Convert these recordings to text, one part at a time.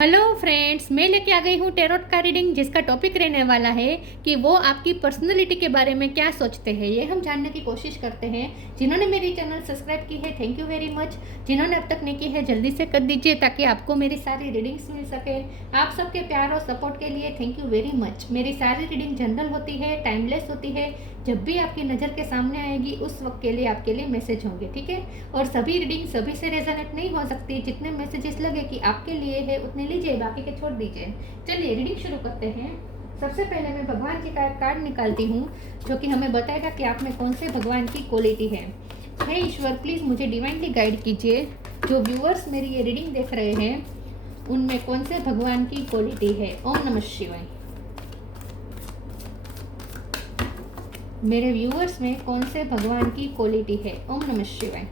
Hello friends, मैं लेके आ गई हूँ टेरोट का रीडिंग, जिसका टॉपिक रहने वाला है कि वो आपकी पर्सनैलिटी के बारे में क्या सोचते हैं। ये हम जानने की कोशिश करते हैं। जिन्होंने मेरी चैनल सब्सक्राइब की है, थैंक यू वेरी मच। जिन्होंने अब तक नहीं की है, जल्दी से कर दीजिए ताकि आपको मेरी सारी रीडिंग्स मिल सके। आप सबके प्यार और सपोर्ट के लिए थैंक यू वेरी मच। मेरी सारी रीडिंग जनरल होती है, टाइमलेस होती है। जब भी आपकी नज़र के सामने आएगी उस वक्त के लिए आपके लिए मैसेज होंगे, ठीक है। और सभी रीडिंग सभी से रेजोनेट नहीं हो सकती। जितने मैसेजेस लगे कि आपके लिए है उतने लीजिए, बाकी के छोड़ दीजिए। चलिए रीडिंग शुरू करते हैं। सबसे पहले मैं भगवान जी का एक कार्ड निकालती हूँ जो कि हमें बताएगा कि आप में कौन से भगवान की क्वालिटी है। हे ईश्वर, प्लीज़ मुझे डिवाइनली गाइड कीजिए। जो व्यूअर्स मेरी ये रीडिंग देख रहे हैं उनमें कौन से भगवान की क्वालिटी है। ओम नमः शिवाय। मेरे व्यूअर्स में कौन से भगवान की क्वालिटी है। ओम नमः शिवाय।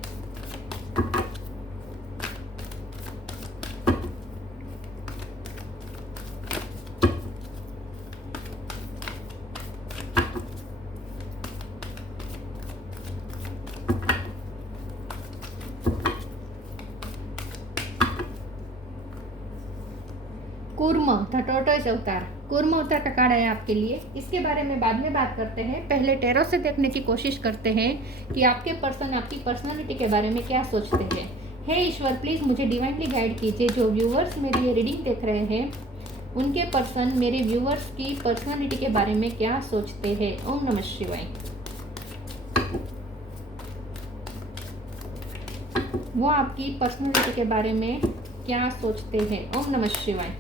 कूर्म द टॉर्टोइज अवतार, कूर्म अवतार का कार्ड है आपके लिए। इसके बारे में बाद में बात करते हैं। पहले टैरो से देखने की कोशिश करते हैं कि आपके पर्सन आपकी पर्सनालिटी के बारे में क्या सोचते हैं। हे ईश्वर, प्लीज़ मुझे डिवाइनली गाइड कीजिए। जो व्यूअर्स मेरी ये रीडिंग देख रहे हैं उनके पर्सन मेरे व्यूअर्स की पर्सनालिटी के बारे में क्या सोचते हैं। ओम नमः शिवाय। वो आपकी पर्सनालिटी के बारे में क्या सोचते हैं। ओम नमः शिवाय।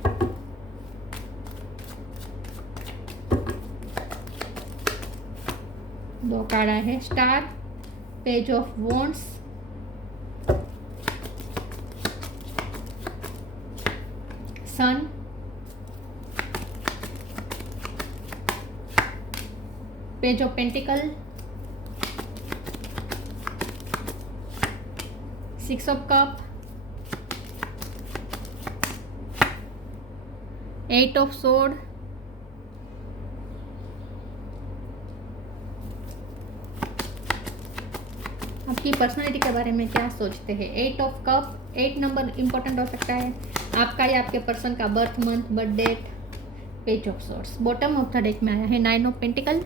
दो कार्ड आए हैं, star, page of wands, sun, page of pentacle, six of cup, eight of sword, आपकी पर्सनालिटी के बारे में क्या सोचते हैं। Eight of cup, 8 number important हो सकता है आपका या आपके पर्सन का birth month, birth date. Page of swords bottom of the deck में आया है, 9 of pentacle,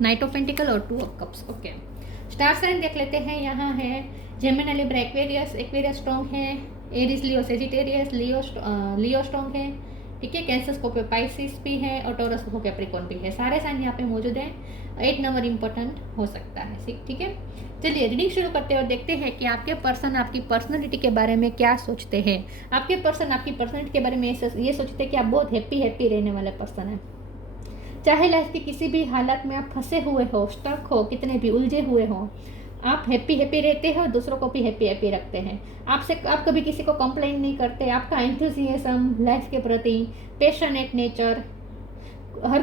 knight of pentacle और 2 of cups. Okay, star sign देख लेते हैं। यहाँ है Gemini, Libra, Aquarius. Aquarius strong है, एरीज, लियो, सेजिटेरियस, लियो स्ट्रॉन्ग है, ठीक है। कैंसर, स्कॉर्पियो, पाइसिस भी है और टॉरस, कैप्रिकॉर्न भी है। सारे साइन यहाँ पे मौजूद हैं। 8 नंबर इंपॉर्टेंट हो सकता है, ठीक है। चलिए रीडिंग शुरू करते हैं और देखते हैं कि आपके पर्सन आपकी पर्सनालिटी के बारे में क्या सोचते हैं। आपके पर्सन आपकी पर्सनालिटी के बारे में ये सोचते हैं कि आप बहुत हैप्पी रहने वाले पर्सन हैं। चाहे लाइफ की किसी भी हालत में आप फंसे हुए हो, स्टक हो, कितने भी उलझे हुए हो, आप हैप्पी रहते हैं और दूसरों को भी हैप्पी रखते हैं। आप कभी किसी को कंप्लेन नहीं करते। आपका एंथुसियाज्म लाइफ के प्रति, पैशनेट नेचर, हर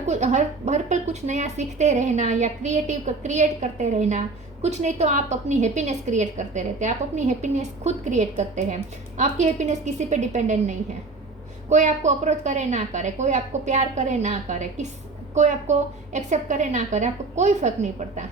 पल कुछ नया सीखते रहना या क्रिएट करते रहना। कुछ नहीं तो आप अपनी हैप्पीनेस क्रिएट करते रहते हैं। आप अपनी हैप्पीनेस खुद क्रिएट करते हैं। आपकी हैप्पीनेस किसी पे डिपेंडेंट नहीं है। कोई आपको अप्रोच करे ना करे, कोई आपको प्यार करे ना करे, कोई आपको एक्सेप्ट करे ना करे, आपको कोई फर्क नहीं पड़ता।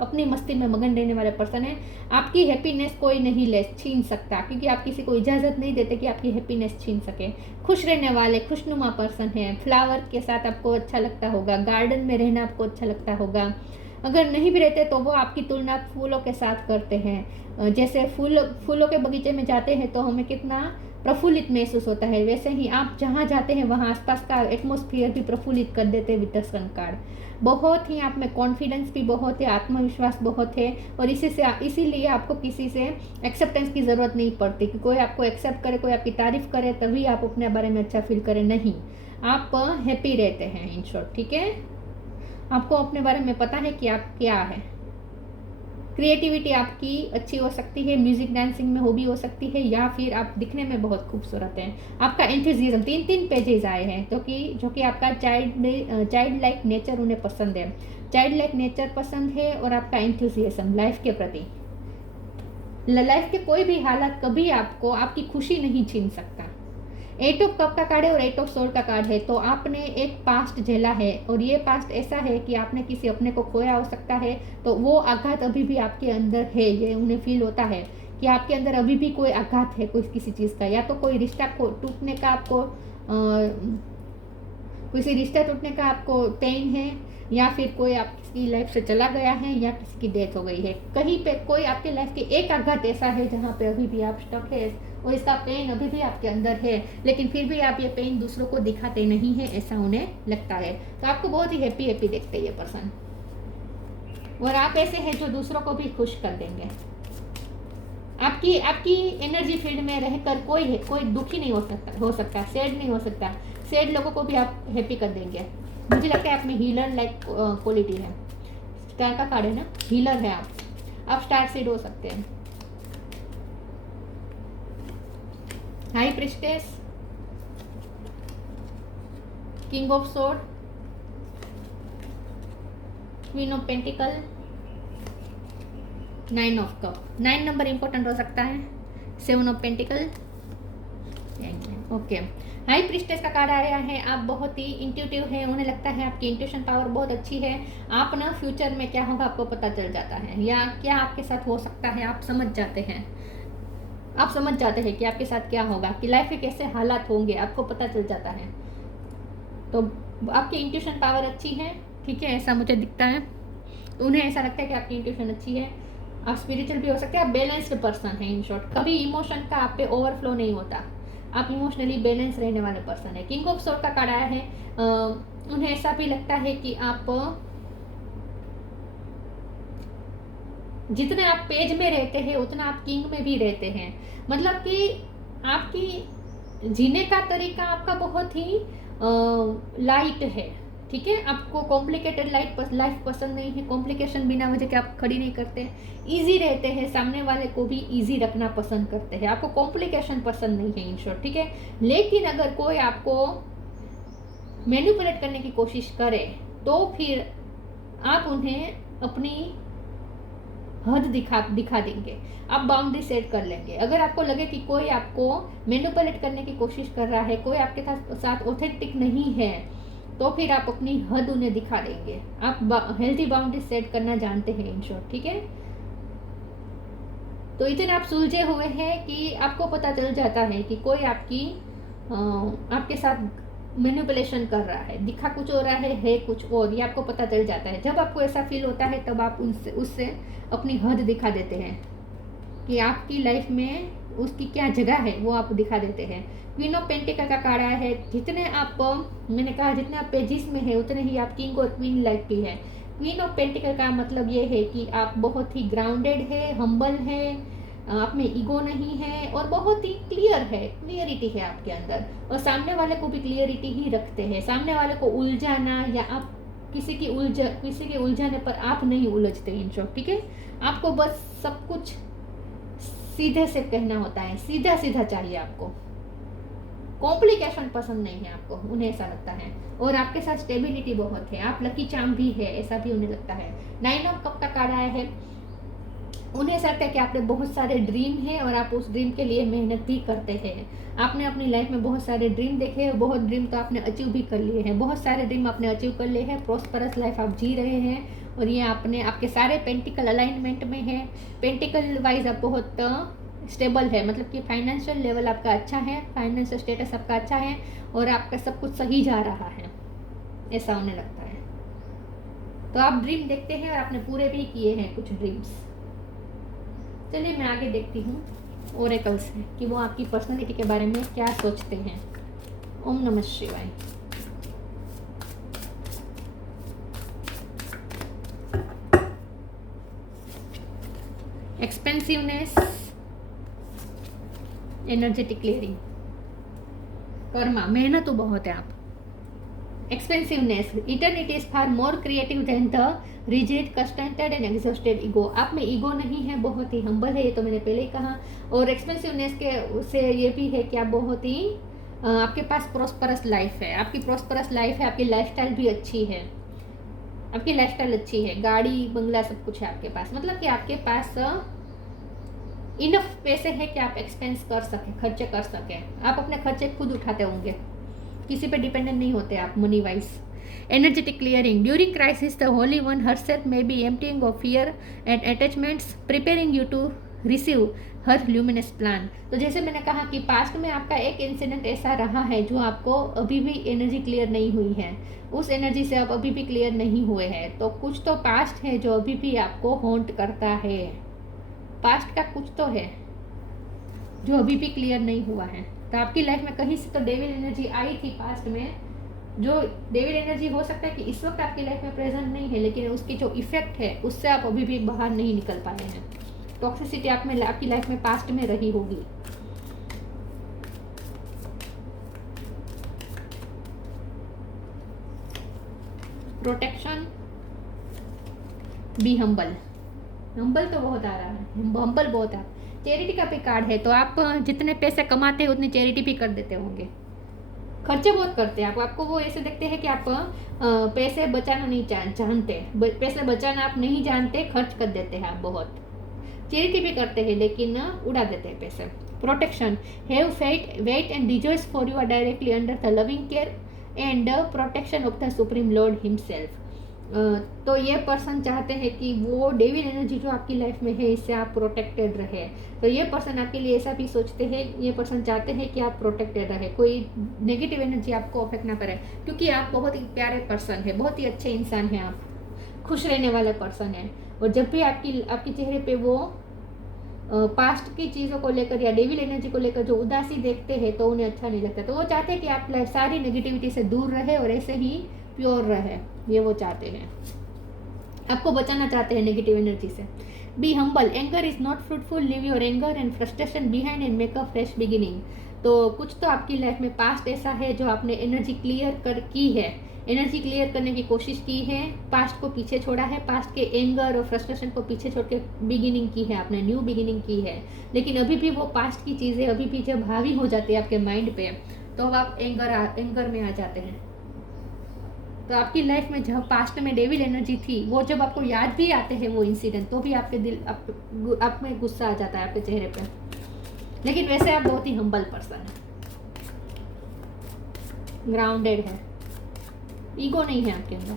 अपनी मस्ती में मगन रहने वाले पर्सन है। आपकी हैप्पीनेस कोई नहीं छीन सकता, क्योंकि आप किसी को इजाज़त नहीं देते कि आपकी हैप्पीनेस छीन सके। खुश रहने वाले खुशनुमा पर्सन है। फ्लावर के साथ आपको अच्छा लगता होगा, गार्डन में रहना आपको अच्छा लगता होगा। अगर नहीं भी रहते तो वो आपकी तुलना फूलों के साथ करते हैं। जैसे फूलों के बगीचे में जाते हैं तो हमें कितना प्रफुल्लित महसूस होता है, वैसे ही आप जहाँ जाते हैं वहाँ आसपास का एटमॉस्फेयर भी प्रफुल्लित कर देते हैं। विद द सन कार्ड बहुत ही आप में कॉन्फिडेंस भी बहुत है, आत्मविश्वास बहुत है और इसीलिए आपको किसी से एक्सेप्टेंस की ज़रूरत नहीं पड़ती कि कोई आपको एक्सेप्ट करे, कोई आपकी तारीफ करे तभी आप अपने बारे में अच्छा फील करें। नहीं, आप हैप्पी रहते हैं इन शॉर्ट, ठीक है। आपको अपने बारे में पता है कि आप क्या है। क्रिएटिविटी आपकी अच्छी हो सकती है, म्यूजिक डांसिंग में हॉबी हो सकती है, या फिर आप दिखने में बहुत खूबसूरत हैं। आपका एंथुसियाज्म, 3 पेजेस आए हैं जो कि आपका चाइल्ड लाइक नेचर उन्हें पसंद है। चाइल्ड लाइक नेचर पसंद है और आपका एंथुसियाज्म लाइफ के प्रति। लाइफ के कोई भी हालत कभी आपको आपकी खुशी नहीं छीन सकता। 8 ऑफ कप का कार्ड है और 8 ऑफ सोर्ड का कार्ड है। तो आपने एक पास्ट झेला है और ये पास्ट ऐसा है कि आपने किसी अपने को खोया हो सकता है, तो वो आघात अभी भी आपके अंदर है, ये उन्हें फील होता है कि आपके अंदर अभी भी कोई आघात है कोई किसी चीज़ का, या तो कोई रिश्ता को टूटने का आपको किसी रिश्ता टूटने का आपको पेन है, या फिर कोई आपकी लाइफ से चला गया है, या किसी की डेथ हो गई है। कहीं पे कोई आपके लाइफ के एक आघात ऐसा है जहाँ पे अभी भी आप स्टक है और इसका पेन अभी भी आपके अंदर है, लेकिन फिर भी आप ये पेन दूसरों को दिखाते नहीं है, ऐसा उन्हें लगता है। तो आपको बहुत ही हैप्पी हैप्पी देखते हैं ये पर्सन, और आप ऐसे हैं जो दूसरों को भी खुश कर देंगे। आपकी एनर्जी फील्ड में रहकर कोई दुखी नहीं हो सकता, सैड नहीं हो सकता। सैड लोगों को भी आप हैप्पी कर देंगे। मुझे लगता है आप में हीलर लाइक क्वालिटी है। स्टार का कार्ड है ना, हीलर है आप स्टार सीड हो सकते हैं। High priestess, king of sword, queen of pentacle, 9 of cup. 9 number important हो सकता है, 7 of pentacle. Okay, high priestess का कार्ड आया है। आप बहुत ही इंट्यूटिव है, उन्हें लगता है आपकी इंट्यूशन पावर बहुत अच्छी है। आप ना फ्यूचर में क्या होगा आपको पता चल जाता है, या क्या आपके साथ हो सकता है आप समझ जाते हैं। आप समझ जाते हैं कि आपके साथ क्या होगा, कि लाइफ के कैसे हालात होंगे, आपको पता चल जाता है। तो आपकी इंट्यूशन पावर अच्छी है, ठीक है, ऐसा मुझे दिखता है। तो उन्हें ऐसा लगता है कि आपकी इंट्यूशन अच्छी है। आप स्पिरिचुअल भी हो सकते हैं, आप बैलेंस्ड पर्सन है। इन शॉर्ट, कभी इमोशन का आप पे ओवरफ्लो नहीं होता, आप इमोशनली बैलेंस रहने वाले पर्सन है। किंग ऑफ सोर्ड का कार्ड आया है। उन्हें ऐसा भी लगता है कि आप जितने आप पेज में रहते हैं उतना आप किंग में भी रहते हैं। मतलब कि आपकी जीने का तरीका आपका बहुत ही लाइट है, ठीक है। आपको कॉम्प्लिकेटेड लाइफ पसंद नहीं है। कॉम्प्लिकेशन बिना वजह के आप खड़ी नहीं करते, इजी रहते हैं, सामने वाले को भी इजी रखना पसंद करते हैं। आपको कॉम्प्लिकेशन पसंद नहीं है, इन शॉर्ट, ठीक है। लेकिन अगर कोई आपको मैनिपुलेट करने की कोशिश करे तो फिर आप उन्हें अपनी हद दिखा देंगे, आप बाउंड्री सेट कर लेंगे। अगर आपको लगे कि कोई आपको मैनिपुलेट करने की कोशिश कर रहा है, कोई आपके साथ ऑथेंटिक नहीं है, तो फिर आप अपनी हद उन्हें दिखा देंगे। आप हेल्थी बाउंड्री सेट करना जानते हैं, इन शॉर्ट, ठीक है। तो इतने आप सुलझे हुए हैं कि आपको पता चल जाता है कि कोई आपके साथ मैनिपुलेशन कर रहा है, दिखा कुछ हो रहा है कुछ और, ये आपको पता चल जाता है। जब आपको ऐसा फील होता है तब आप उससे अपनी हद दिखा देते हैं कि आपकी लाइफ में उसकी क्या जगह है, वो आप दिखा देते हैं। क्वीन ऑफ पेंटिकल का कार्ड आया है। मैंने कहा जितने आप पेजिस में है उतने ही आप किंग और क्वीन लाइफ की है। क्वीन ऑफ पेंटिकल का मतलब ये है कि आप बहुत ही ग्राउंडेड है, हम्बल है, आप में ईगो नहीं है, और बहुत ही क्लियर है, क्लियरिटी है आपके अंदर, और सामने वाले को भी क्लियरिटी ही रखते हैं। सामने वाले को उलझाना या आप किसी के उलझाने पर आप नहीं उलझते, इन शॉर्ट, ठीक है। आपको बस सब कुछ सीधे से कहना होता है, सीधा सीधा चाहिए आपको, कॉम्प्लिकेशन पसंद नहीं है आपको, उन्हें ऐसा लगता है। और आपके साथ स्टेबिलिटी बहुत है, आप लकी चार्म भी है, ऐसा भी उन्हें लगता है। 9 ऑफ कप का कार्ड आया है। उन्हें ऐसा लगता है कि आपने बहुत सारे ड्रीम है और आप उस ड्रीम के लिए मेहनत भी करते हैं। आपने अपनी लाइफ में बहुत सारे ड्रीम देखे हैं, बहुत ड्रीम तो आपने अचीव भी कर लिए हैं, बहुत सारे ड्रीम आपने अचीव कर लिए हैं। प्रॉस्परस लाइफ आप जी रहे हैं, और ये आपके सारे पेंटिकल अलाइनमेंट में है। पेंटिकल वाइज आप बहुत स्टेबल है, मतलब कि फाइनेंशियल लेवल आपका अच्छा है, फाइनेंशियल स्टेटस आपका अच्छा है, और आपका सब कुछ सही जा रहा है, ऐसा उन्हें लगता है। तो आप ड्रीम देखते हैं और आपने पूरे भी किए हैं कुछ ड्रीम्स। चलिए मैं आगे देखती हूँ ओरेकल से कि वो आपकी पर्सनैलिटी के बारे में क्या सोचते हैं। ओम नमः शिवाय। एक्सपेंसिवनेस, एनर्जेटिक क्लियरिंग, कर्मा, मेहनत तो बहुत है आप। Expansiveness, eternity is far more creative than the rigid, contented and exhausted ego. आप में ईगो नहीं है, बहुत ही हम्बल है, ये तो मैंने पहले ही कहा। और एक्सपेंसिवनेस के से ये भी है कि आप बहुत ही आपके पास प्रॉस्परस लाइफ है, आपकी प्रॉस्परस लाइफ है, आपकी लाइफस्टाइल भी अच्छी है, आपकी लाइफस्टाइल अच्छी है, गाड़ी बंगला सब कुछ है आपके पास। मतलब कि आपके पास इनफ पैसे है कि आप एक्सपेंस कर सकें, खर्चे कर सकें। आप अपने खर्चे खुद उठाते होंगे, किसी पे डिपेंडेंट नहीं होते आप money wise. Energetic clearing, during crisis the holy one herself may be emptying of fear and attachments, preparing you to receive her luminous plan. तो जैसे मैंने कहा कि पास्ट में आपका एक इंसिडेंट ऐसा रहा है जो आपको अभी भी एनर्जी क्लियर नहीं हुई है, उस एनर्जी से आप अभी भी क्लियर नहीं हुए हैं। तो कुछ तो पास्ट है जो अभी भी आपको हॉन्ट करता है, पास्ट का कुछ तो है जो अभी भी क्लियर नहीं हुआ है। तो आपकी लाइफ में कहीं से तो डेविल एनर्जी आई थी पास्ट में, जो डेविल एनर्जी हो सकता है कि इस वक्त आपकी लाइफ में प्रेजेंट नहीं है, लेकिन उसकी जो इफेक्ट है उससे आप अभी भी बाहर नहीं निकल पाए हैं। टॉक्सिसिटी आप में आपकी लाइफ में पास्ट में रही होगी। Protection, be humble. हम्बल तो बहुत आ रहा है, हम्बल बहुत आ रहा है। चैरिटी का भी कार्ड है, तो आप जितने पैसे कमाते हैं उतनी चैरिटी भी कर देते होंगे। खर्चे बहुत करते हैं आप, आपको वो ऐसे देखते हैं कि आप पैसे बचाना नहीं जानते, पैसे बचाना आप नहीं जानते, खर्च कर देते हैं आप बहुत। चैरिटी भी करते हैं लेकिन उड़ा देते हैं पैसे। Protection, have faith, wait and rejoice for you are directly under the loving care and protection of the supreme lord himself. तो ये पर्सन चाहते हैं कि वो डेविल एनर्जी जो आपकी लाइफ में है इससे आप प्रोटेक्टेड रहे। तो ये पर्सन आपके लिए ऐसा भी सोचते हैं, ये पर्सन चाहते हैं कि आप प्रोटेक्टेड रहे, कोई नेगेटिव एनर्जी आपको अफेक्ट ना करे, क्योंकि आप बहुत ही प्यारे पर्सन है, बहुत ही अच्छे इंसान हैं, आप खुश रहने वाले पर्सन हैं। और जब भी आपके चेहरे पे वो पास्ट की चीज़ों को लेकर या डेविल एनर्जी को लेकर जो उदासी देखते हैं तो उन्हें अच्छा नहीं लगता। तो वो चाहते हैं कि आप सारी नेगेटिविटी से दूर रहे और ऐसे ही प्योर रहे, ये वो चाहते हैं, आपको बचाना चाहते हैं नेगेटिव एनर्जी से। Be humble, anger is not fruitful, leave your anger and frustration behind and make a fresh beginning. तो कुछ तो आपकी लाइफ में पास्ट ऐसा है जो आपने एनर्जी क्लियर की है, एनर्जी क्लियर करने की कोशिश की है, पास्ट को पीछे छोड़ा है, पास्ट के एंगर और फ्रस्ट्रेशन को पीछे छोड़ के बिगिनिंग की है, आपने न्यू बिगिनिंग की है। लेकिन अभी भी वो पास्ट की चीज़ें अभी भी जब हावी हो जाती है आपके माइंड पे, तो अब आप एंगर में आ जाते हैं। तो आपकी लाइफ में जब पास्ट में डेविल एनर्जी थी, वो जब आपको याद भी आते हैं वो इंसिडेंट, तो भी आपके दिल आप में गुस्सा आ जाता है आपके चेहरे पे। लेकिन वैसे आप बहुत ही हम्बल पर्सन है, ग्राउंडेड है, ईगो नहीं है आपके अंदर।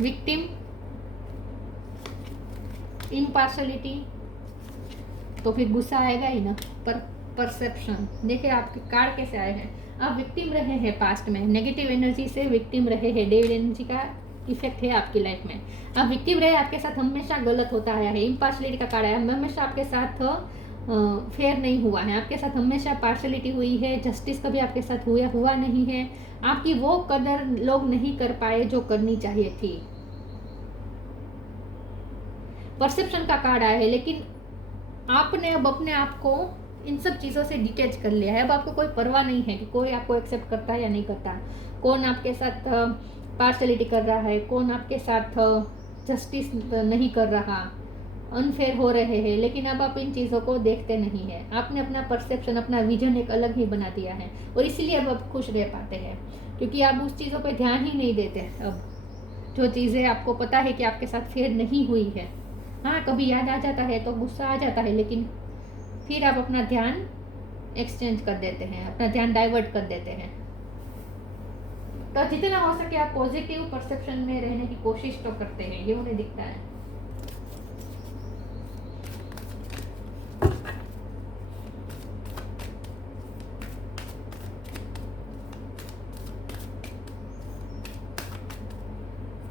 विक्टिम, इम्पार्शलिटी, तो फिर गुस्सा आएगा ही ना। पर परसेप्शन, देखिए आपके कार्ड कैसे आए हैं, आप विक्टिम रहे हैं पास्ट में, नेगेटिव एनर्जी से विक्टिम रहे हैं, डेविल एनर्जी का इफेक्ट है आपकी लाइफ में, आप विक्टिम रहे, आपके साथ हमेशा गलत होता आया है। इम्पार्शलिटी का कार्ड आया, हमेशा आपके साथ फेयर नहीं हुआ है, आपके साथ हमेशा पार्शलिटी हुई है, जस्टिस कभी आपके साथ हुआ नहीं है, आपकी वो कदर लोग नहीं कर पाए जो करनी चाहिए थी। परसेप्शन का कार्ड आया है, लेकिन आपने अब अपने आप को इन सब चीज़ों से डिटैच कर लिया है। अब आपको कोई परवाह नहीं है कि कोई आपको एक्सेप्ट करता है या नहीं करता, कौन आपके साथ पार्शलिटी कर रहा है, कौन आपके साथ जस्टिस नहीं कर रहा, अनफेयर हो रहे हैं। लेकिन अब आप इन चीज़ों को देखते नहीं है, आपने अपना परसेप्शन, अपना विजन एक अलग ही बना दिया है, और इसीलिए अब आप खुश रह पाते हैं, क्योंकि आप उस चीज़ों पर ध्यान ही नहीं देते। अब जो चीज़ें आपको पता है कि आपके साथ फेयर नहीं हुई है, हाँ कभी याद आ जाता है तो गुस्सा आ जाता है, लेकिन फिर आप अपना ध्यान एक्सचेंज कर देते हैं, अपना ध्यान डाइवर्ट कर देते हैं। तो जितना हो सके आप पॉजिटिव परसेप्शन में रहने की कोशिश तो करते हैं, ये उन्हें दिखता है।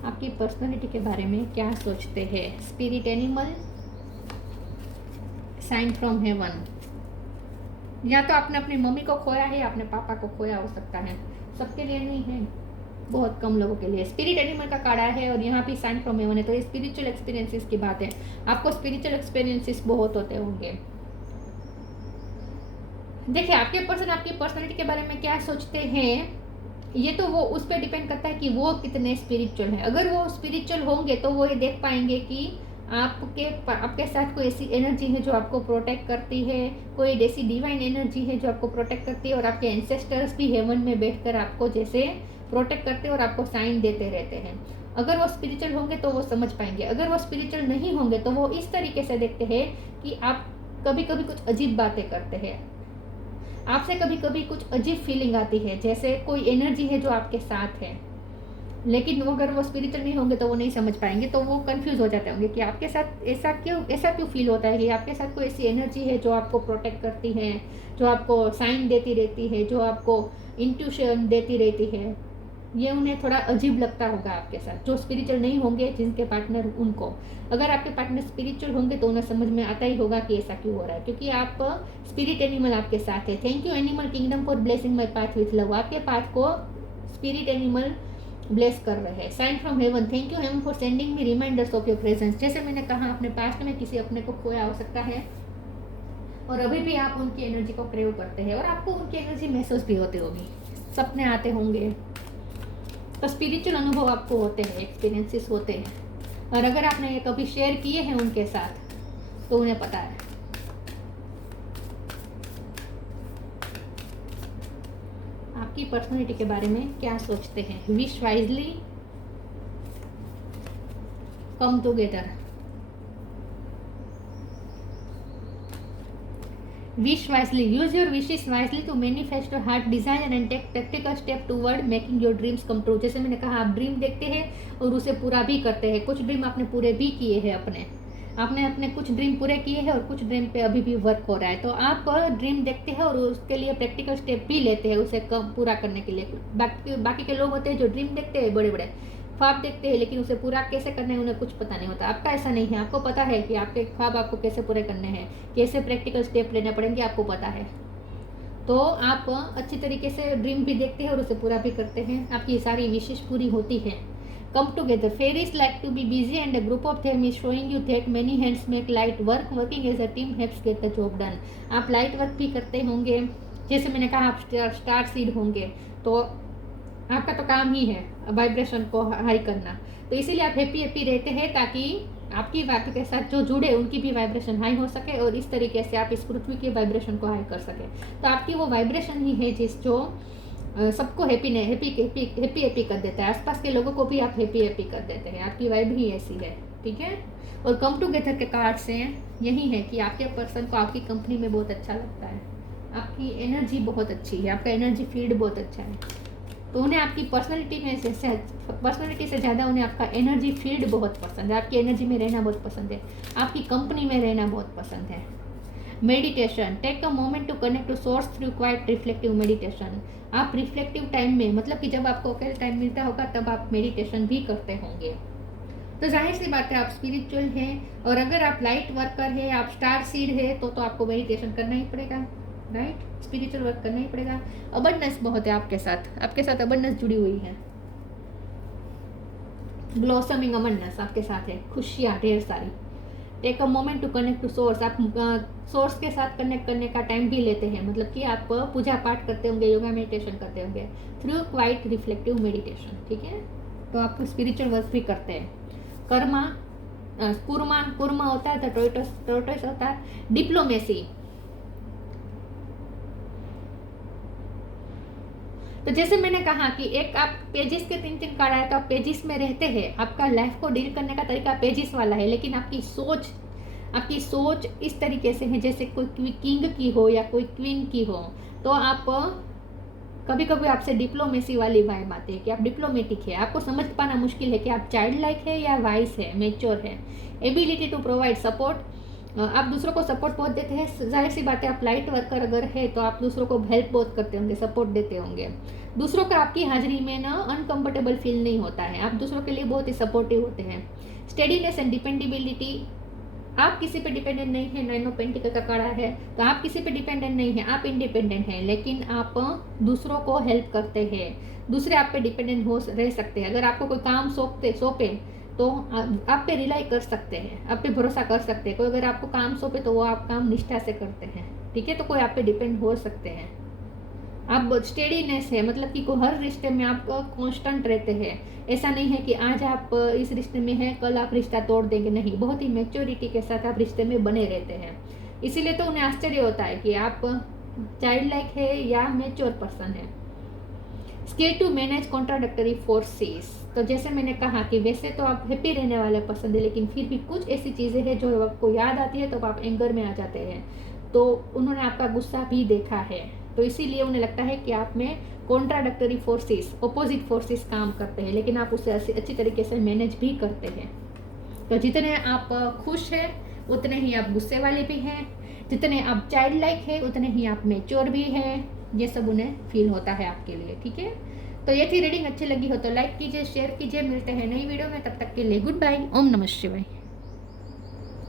आपकी पर्सनालिटी के बारे में क्या सोचते हैं? Spirit animal, sign from heaven, या तो आपने अपनी मम्मी को खोया है या अपने पापा को खोया हो सकता है, सबके लिए नहीं है, बहुत कम लोगों के लिए। स्पिरिट एनिमल का कार्ड आया है और यहाँ भी साइन फ्रॉम हेवन है, तो ये स्पिरिचुअल एक्सपीरियंसेस की बात है, आपको स्पिरिचुअल एक्सपीरियंसेस बहुत होते होंगे। देखिए आपके पर्सन आपकी पर्सनालिटी के बारे में क्या सोचते हैं, ये तो वो उस पर डिपेंड करता है कि वो कितने स्पिरिचुअल है। अगर वो स्पिरिचुअल होंगे तो वो ये देख पाएंगे कि आपके साथ कोई ऐसी एनर्जी है जो आपको प्रोटेक्ट करती है, कोई ऐसी डिवाइन एनर्जी है जो आपको प्रोटेक्ट करती है, और आपके एंसेस्टर्स भी हेवन में बैठकर आपको जैसे प्रोटेक्ट करते हैं और आपको साइन देते रहते हैं। अगर वो स्पिरिचुअल होंगे तो वो समझ पाएंगे, अगर वो स्पिरिचुअल नहीं होंगे तो वो इस तरीके से देखते हैं कि आप कभी कभी कुछ अजीब बातें करते हैं, आपसे कभी कभी कुछ अजीब फीलिंग आती है, जैसे कोई एनर्जी है जो आपके साथ है, लेकिन वो अगर वो स्पिरिचुअल नहीं होंगे तो वो नहीं समझ पाएंगे, तो वो कंफ्यूज हो जाते होंगे कि आपके साथ ऐसा क्यों फील होता है कि आपके साथ कोई ऐसी एनर्जी है जो आपको प्रोटेक्ट करती है, जो आपको साइन देती रहती है, जो आपको इंट्यूशन देती रहती है। ये उन्हें थोड़ा अजीब लगता होगा आपके साथ, जो स्पिरिचुअल नहीं होंगे, जिनके पार्टनर उनको। अगर आपके पार्टनर स्पिरिचुअल होंगे तो उन्हें समझ में आता ही होगा कि ऐसा क्यों हो रहा है, क्योंकि आप स्पिरिट एनिमल आपके साथ है। Thank you animal kingdom for blessing my path with love. आपके पाथ को स्पिरिट एनिमल ब्लेस कर रहे हैं। Sign from heaven, thank you heaven for sending me reminders of your presence. जैसे मैंने कहा, अपने पास्ट में किसी अपने को खोया हो सकता है और अभी भी आप उनकी एनर्जी को क्रेव करते हैं और आपको उनकी एनर्जी महसूस भी होती होगी, सपने आते होंगे, तो स्पिरिचुअल अनुभव आपको होते हैं, एक्सपीरियंसेस होते हैं। और अगर आपने ये कभी शेयर किए हैं उनके साथ तो उन्हें पता है। आपकी पर्सनालिटी के बारे में क्या सोचते हैं। Wish wisely, come together. Wish wisely. Use your wishes wisely to manifest your heart desire and take practical step toward making your dreams come true. जैसे मैंने कहा, आप ड्रीम देखते हैं और उसे पूरा भी करते हैं। कुछ ड्रीम आपने पूरे भी किए हैं, आपने अपने कुछ ड्रीम पूरे किए हैं और कुछ ड्रीम पे अभी भी वर्क हो रहा है। तो आप ड्रीम देखते हैं और उसके लिए प्रैक्टिकल स्टेप भी लेते हैं उसे पूरा करने के लिए। बाकी के लोग होते हैं जो ड्रीम देखते हैं, बड़े बड़े ख्वाब देखते हैं, लेकिन उसे पूरा कैसे करना है उन्हें कुछ पता नहीं होता। आपका ऐसा नहीं है, आपको पता है कि आपके ख्वाब आपको कैसे पूरे करने हैं, कैसे प्रैक्टिकल स्टेप लेने पड़ेंगे, आपको पता है। तो आप अच्छी तरीके से ड्रीम भी देखते हैं और उसे पूरा भी करते हैं, आपकी सारी विशेष पूरी होती है। Come together, fairies like to be busy and a group of them is showing you that many hands make light work, working as a team helps get the job done. आप लाइट वर्क भी करते होंगे, जैसे मैंने कहा आप star seed होंगे, तो आपका तो काम ही है वाइब्रेशन को हाई करना। तो इसीलिए आप हैप्पी रहते हैं, ताकि आपकी बात के साथ जो जुड़े उनकी भी वाइब्रेशन हाई हो सके और इस तरीके से आप इस पृथ्वी के वाइब्रेशन को हाई कर सके। तो आपकी वो वाइब्रेशन ही है जो सबको हैप्पी कर देता है। आसपास के लोगों को भी आप हैप्पी कर देते हैं, आपकी वाइब ही ऐसी है, ठीक है। और कम टुगेदर के कार्ड्स हैं, यही है कि आपके पर्सन को आपकी कंपनी में बहुत अच्छा लगता है, आपकी एनर्जी बहुत अच्छी है, आपका एनर्जी फील्ड बहुत अच्छा है। तो उन्हें आपकी पर्सनैलिटी से ज़्यादा उन्हें आपका एनर्जी फील्ड बहुत पसंद है, आपकी एनर्जी में रहना बहुत पसंद है, आपकी कंपनी में रहना बहुत पसंद है। Meditation, take a moment to connect to source through quiet reflective meditation. आप रिफ्लेक्टिव टाइम में, मतलब कि जब आपको अकेले टाइम मिलता होगा तब आप मेडिटेशन भी करते होंगे। तो जाहिर सी बात है आप स्पिरिचुअल हैं, और अगर आप लाइट वर्कर है, आप स्टार सीड है, तो आपको मेडिटेशन करना ही पड़ेगा, राइट। स्पिरिचुअल वर्क करना ही पड़ेगा। अबंडेंस बहुत है आपके साथ अबंडेंस जुड़ी हुई है। ब्लॉसमिंग अबंडेंस आपके साथ है, खुशियाँ ढेर सारी। Take a moment to connect to source, आप सोर्स के साथ कनेक्ट करने का टाइम भी लेते हैं, मतलब कि आप पूजा पाठ करते होंगे, योगा मेडिटेशन करते होंगे थ्रू क्वाइट रिफ्लेक्टिव मेडिटेशन, ठीक है। तो आप स्पिरिचुअल वर्क भी करते हैं। कुर्मा होता है, तो टोटस होता है। डिप्लोमेसी, तो जैसे मैंने कहा कि एक आप पेजिस के 3 कार्ड आए, तो आप पेजिस में रहते हैं, आपका लाइफ को डील करने का तरीका पेजिस वाला है, लेकिन आपकी सोच इस तरीके से है जैसे कोई किंग की हो या कोई क्वीन की हो। तो आप कभी कभी आपसे डिप्लोमेसी वाली वाइब आती है कि आप डिप्लोमेटिक है, आपको समझ पाना मुश्किल है कि आप चाइल्ड लाइक है या वाइस है, मेच्योर है। एबिलिटी टू प्रोवाइड सपोर्ट, आप दूसरों को सपोर्ट बहुत देते हैं, जाहिर सी बात है आप लाइट वर्कर अगर है तो आप दूसरों को हेल्प बहुत करते होंगे, सपोर्ट देते होंगे। दूसरों का आपकी हाजिरी में ना अनकंफर्टेबल फील नहीं होता है, आप दूसरों के लिए बहुत ही सपोर्टिव होते हैं। स्टेडीनेस एंड डिपेंडेबिलिटी, आप किसी पे डिपेंडेंट नहीं है। 9 ऑफ पेंटिकल का कार्ड है, तो आप किसी पे डिपेंडेंट नहीं है, आप इंडिपेंडेंट हैं, लेकिन आप दूसरों को हेल्प करते हैं, दूसरे आप पे डिपेंडेंट हो रह सकते हैं। अगर आपको कोई काम सौंपे तो आप पे रिलाई कर सकते हैं, आप पे भरोसा कर सकते हैं। कोई अगर आपको काम सौंपे तो वो आप काम निष्ठा से करते हैं, ठीक है। तो कोई आप पे डिपेंड हो सकते हैं। आप स्टेडीनेस है, मतलब कि हर रिश्ते में आप कांस्टेंट रहते हैं। ऐसा नहीं है कि आज आप इस रिश्ते में हैं, कल आप रिश्ता तोड़ देंगे, नहीं, बहुत ही मैच्योरिटी के साथ आप रिश्ते में बने रहते हैं। इसीलिए तो उन्हें आश्चर्य होता है कि आप चाइल्ड लाइक है या मैच्योर पर्सन है। Skill to manage contradictory forces, तो जैसे मैंने कहा कि वैसे तो आप हैप्पी रहने वाले पसंद है, लेकिन फिर भी कुछ ऐसी चीज़ें हैं जो आपको याद आती है तो आप एंगर में आ जाते हैं। तो उन्होंने आपका गुस्सा भी देखा है, तो इसीलिए उन्हें लगता है कि आप में कॉन्ट्राडक्टरी फोर्सेस, अपोजिट फोर्सेस काम करते हैं, लेकिन आप उसे अच्छी तरीके से मैनेज भी करते हैं। तो जितने आप खुश हैं उतने ही आप गुस्से वाले भी हैं, जितने आप चाइल्ड लाइक है उतने ही आप मैच्योर भी हैं, ये सब उन्हें फील होता है आपके लिए। ठीक है, तो ये थी रीडिंग। अच्छी लगी हो तो लाइक कीजिए, शेयर कीजिए। मिलते हैं नई वीडियो में, तब तक के लिए गुड बाय। ओम नमः शिवाय।